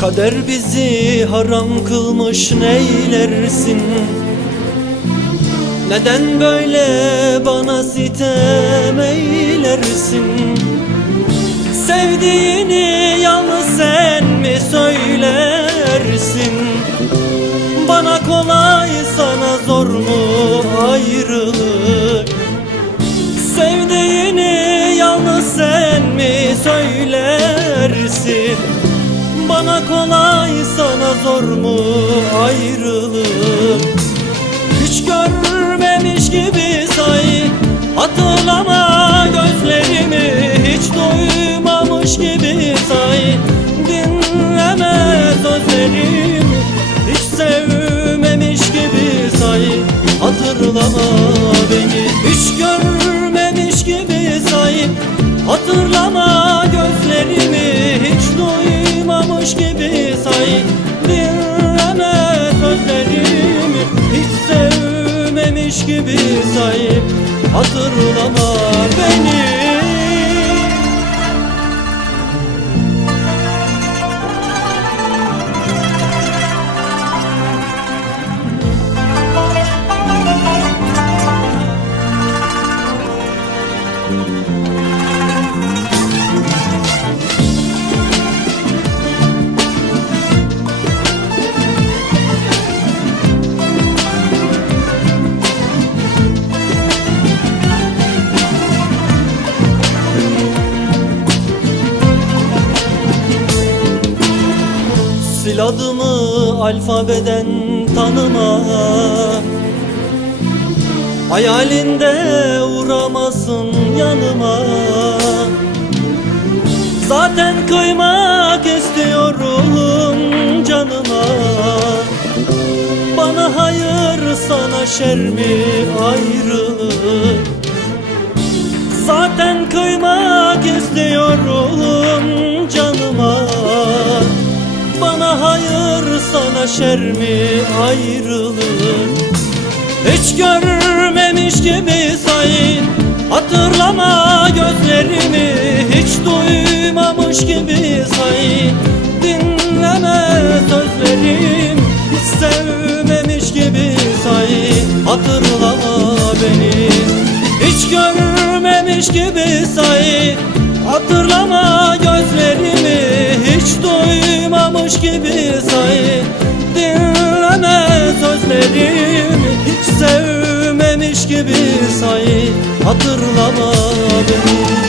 Kader bizi haram kılmış neylersin? Neden böyle bana sitem eylersin? Sevdiğini yalnız sen mi söylersin? Bana kolay, sana zor mu ayrılık? Sevdiğini yalnız sen mi söylersin? Bana kolay, sana zor mu ayrılık? Hiç görmemiş gibi say, hatırlama gözlerimi. Hiç duymamış gibi say, dinleme sözlerimi. Hiç sevmemiş gibi say, hatırlama beni. Hiç görmemiş gibi say, hatırlama gözlerimi. Hiç duymamış gibi say, dinleme sözlerimi. Hiç sevmemiş gibi say, hatırlama beni. Sil adımı alfabeden tanıma, hayalinde uğramasın yanıma. Zaten kıymak istiyorum canıma. Bana hayır, sana şer mi ayrılık? Zaten kıymak istiyorum canıma. Bana hayır, sana şer mi ayrılık? Hiç görmemiş gibi say, hatırlama gözlerimi. Hiç duymamış gibi say, dinleme sözlerimi. Hiç sevmemiş gibi say, hatırlama beni. Hiç görmemiş gibi say, hatırlama gözlerimi. Hiç duymamış gibi say, dinleme sözlerimi. Hiç sevmemiş gibi say, hatırlama beni.